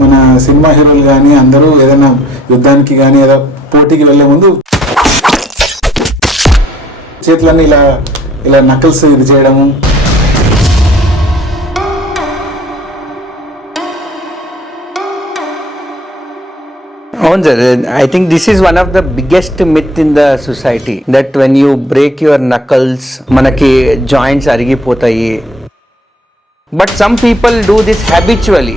మన సినిమా హీరోలు కానీ అందరూ ఏదైనా యుద్ధానికి కానీ ఏదో పోటీకి వెళ్లే ముందు చేతులన్నీ ఇలా ఇలా నకల్స్ ఇది చేయడము. అవును sir, I think this is one of the biggest myth in the society that when you break your knuckles మనకి జాయింట్స్ అరిగిపోతాయి. But some people do this habitually.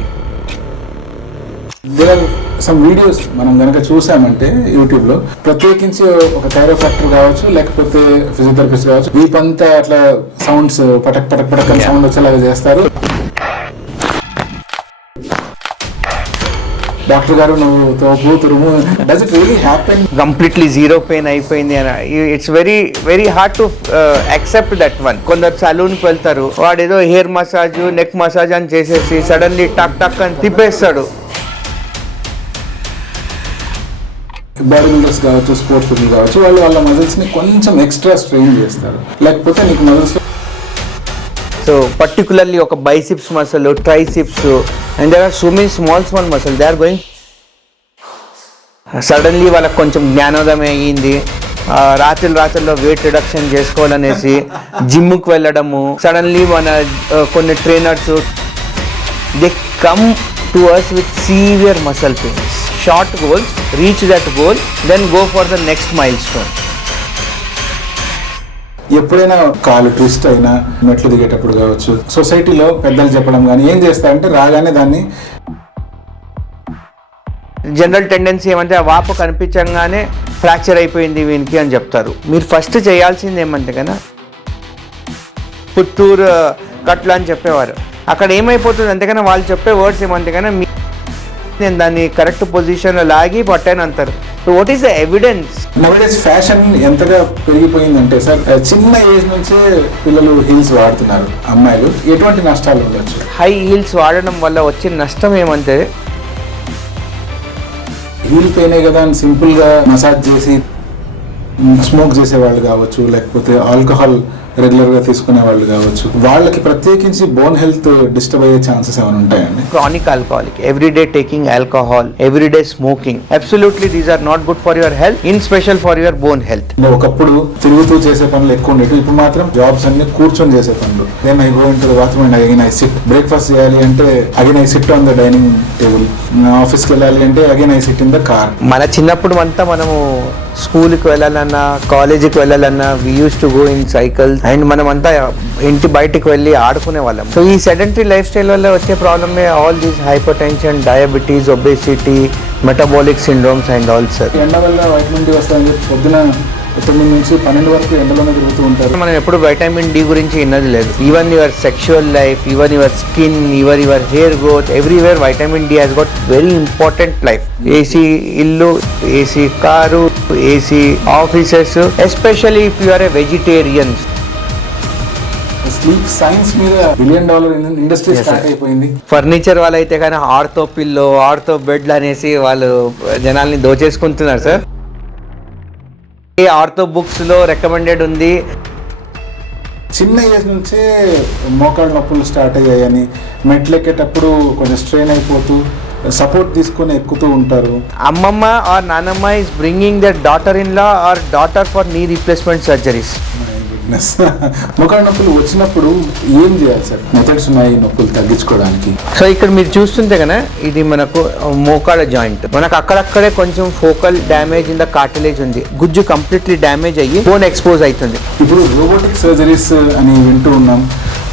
There are some videos మనం కనుక చూసామంటే YouTube లో, ప్రత్యేకించి ఒక థైరోఫాక్టర్ కావచ్చు లేకపోతే ఫిజియోథెరపిస్ట్ కావచ్చు, వీపంతా అట్లా సౌండ్స్ పటక్ పటక్ పటక్ సౌండ్ వచ్చేలాగా చేస్తారు. డాక్టర్ గారు నువ్వు తోపు తురుము, does it really happen? Completely zero pain అయిపోయింది అని it's very very hard to accept that one. కొందరు సలూన్కి వెళ్తారు, వాడు ఏదో హెయిర్ మసాజ్ నెక్ మసాజ్ అని చేసేసి సడన్లీ టక్ టక్ అని తిప్పేస్తాడు. బాడీ బిల్డర్స్ కావచ్చు, స్పోర్ట్స్ పీపుల్ కావచ్చు, వాళ్ళు వాళ్ళ మజిల్స్ ని కొంచెం ఎక్స్ట్రా స్ట్రెయిన్ చేస్తారు, లేకపోతే నీకు మజిల్స్. సో పర్టికులర్లీ ఒక biceps muscle, triceps, and there are so many small muscle, they are going. Suddenly వాళ్ళకి కొంచెం జ్ఞానోదయం అయ్యింది, రాత్రుల్లో వెయిట్ రిడక్షన్ చేసుకోవాలనేసి జిమ్కి వెళ్ళడము. సడన్లీ మన కొన్ని trainers they come to us with severe muscle pains. Short goals, reach that goal, then go for the next milestone. ఎప్పుడైనా కాలు ట్విస్ట్ అయినా మెట్లు దిగేటప్పుడు కావచ్చు, సొసైటీలో పెద్దలు చెప్పడం కానీ ఏం చేస్తారంటే రాగానే దాన్ని జనరల్ టెండెన్సీ ఏమంటే ఆ వాపు కనిపించగానే ఫ్రాక్చర్ అయిపోయింది వీనికి అని చెప్తారు. మీరు ఫస్ట్ చేయాల్సింది ఏమంటే కదా పుత్తూరు కట్లు అని చెప్పేవారు. అక్కడ ఏమైపోతుంది అంతేగానే వాళ్ళు చెప్పే వర్డ్స్ ఏమంటే కానీ నేను దాన్ని కరెక్ట్ పొజిషన్లో లాగి పట్టాను అంటారు. So what is the evidence? నౌడేస్ fashion ఎంతగా పెరిగిపోయిందంటే సార్, చిన్న ఏజ్ నుంచే పిల్లలు హీల్స్ వాడుతున్నారు, అమ్మాయిలు. ఎటువంటి నష్టాలు ఉండొచ్చు? హై హీల్స్ వాడడం వల్ల వచ్చే నష్టం ఏమంటే హీల్ పెయినే కదా అని సింపుల్గా మసాజ్ చేసి స్మోక్ చేసేవాళ్ళు కావచ్చు, లేకపోతే ఆల్కహాల్ రెగ్యులర్గా తీసుకునే వాళ్ళు కావచ్చు, వాళ్ళకి ప్రత్యేకించి బోన్ హెల్త్ డిస్టర్బ్ అయ్యే ఛాన్సెస్ ఏమైనా ఉంటాయండి? Chronic alcoholic, everyday taking alcohol, everyday smoking, absolutely these are not good for your health, in special for your bone health. ఒకప్పుడు తిరుగుతూ చేసే పనులు ఎక్కువ ఉండేవి, ఇప్పుడు మాత్రం జాబ్స్ అన్ని కూర్చొని చేసే పనులు. Then I go in to the bathroom and again I sit. Breakfast చేయాలి అంటే again I sit on the dining table. ఆఫీస్కి వెళ్ళాలి అంటే again I sit in the car. మన చిన్నప్పుడు అంతా మనము స్కూల్కి వెళ్ళాలన్నా కాలేజీకి వెళ్ళాలన్నా we use to go in cycles and మనం అంతా ఇంటి బయటికి వెళ్ళి ఆడుకునే వాళ్ళం. సో ఈ సెడెంటరీ లైఫ్ స్టైల్ వల్ల వచ్చే ప్రాబ్లమే all these hyper tension, diabetes, obesity, metabolic syndromes and all. Sir ఎండ వల్ల వైటమిన్ డి వస్తుందని చెప్పి పొద్దున 9 నుంచి 12 వరకు ఎండలోనే తిరుగుతూ ఉంటారు. మనం ఎప్పుడు వైటమిన్ డి గురించి విన్నది లేదు. Even your sexual life, even your skin, even your hair growth, everywhere vitamin D has got very important life. AC ఇల్లు, AC car, AC offices, especially if you are a vegetarian. Sleep science మీద $1 billion industry start అయిపోయింది. Furniture వాళ్ళు అయితే కానీ ఆర్తో pillow, ఆర్తో బెడ్లు అనేసి వాళ్ళు జనాల్ని దోచేసుకుంటున్నారు సార్. ఆర్థో బుక్స్ లో రికమెండెడ్ ఉంది. చిన్న ఏజ్ నుంచే మోకాళ్ళ నొప్పులు స్టార్ట్ అయ్యాయని, మెట్లు ఎక్కేటప్పుడు కొంచెం స్ట్రెయిన్ అయిపోతూ సపోర్ట్ తీసుకొని ఎక్కుతూ ఉంటారు. అమ్మమ్మ ఆర్ నానమ్మ is bringing their daughter in law or daughter for knee replacement surgeries. మోకాళ్ళ నొప్పులు వచ్చినప్పుడు ఏం చేయాలి సార్? మెథడ్స్ ఉన్నాయి నొప్పులు తగ్గించుకోవడానికి. సో ఇక్కడ మీరు చూస్తుంటే కదా ఇది మనకు మోకాళ్ళ జాయింట్, మనకు అక్కడక్కడే కొంచెం focal damage in the cartilage ఉంది. గుజ్జు కంప్లీట్లీ డ్యామేజ్ అయ్యి బోన్ ఎక్స్పోజ్ అవుతుంది. ఇప్పుడు రోబోటిక్ సర్జరీస్ అని వింటూ ఉన్నాం,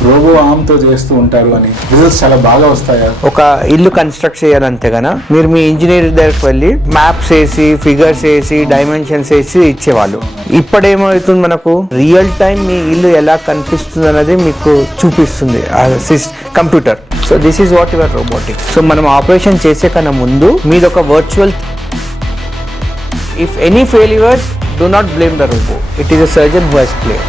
రోబో ఆర్మ్ తో చేస్తూ ఉంటారు అని. రిజల్ట్స్ చాలా బాగా వస్తాయా? ఒక ఇల్లు కన్స్ట్రక్ట్ చేయాలంటే కదా మీరు మీ ఇంజనీర్ దగ్గరికి వెళ్ళి మ్యాప్స్ వేసి, ఫిగర్స్ వేసి, డైమెన్షన్స్ వేసి ఇచ్చేవాళ్ళు. ఇప్పుడేమవుతుంది, మనకు రియల్ టైం మీ ఇల్లు ఎలా కనిపిస్తుంది అన్నది మీకు చూపిస్తుంది computer. So this is what your robotics. So మనం ఆపరేషన్ చేసే కన్నా ముందు మీది ఒక virtual. If any failures, do not blame the robot. It is a surgeon who has played.